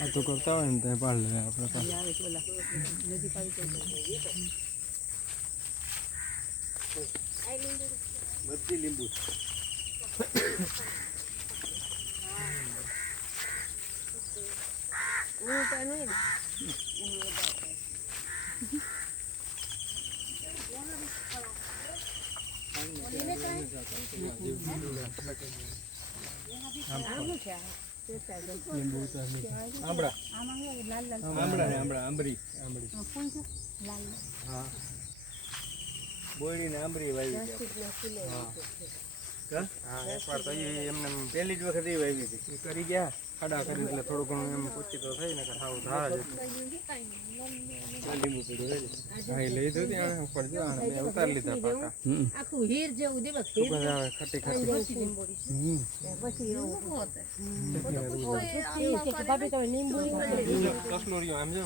આ તો કરતા હોય ને ત્યાં પાડ લે આપણે પાસે. આવે છે ઓલા નજીક આવી જાય બધી લીંબુ હું તો નહીં લીંબુ ઉતારી આંબળા આંબળા ને આંબળા આંબરી હા બોયડી ને આંબરી વાવી હા એકવાર તો એમને પહેલી જ વખત એ વાવી હતી એ કરી ગયા ખાડા કરી એટલે થોડું ઘણું એમ પોચી તો થઈ ને કે સાવ ધારા જ લીંબુ પડ્યું હા એ લઈ દો ત્યાં ઉપર જો આને મેં ઉતારી લીધા પાકા આખું હીર જેવું દેવા સુગંધ આવે ખટી ખટી પછી એવું ચટણી ભાભી તમે લીંબુ કસલો રહ્યો આમ જો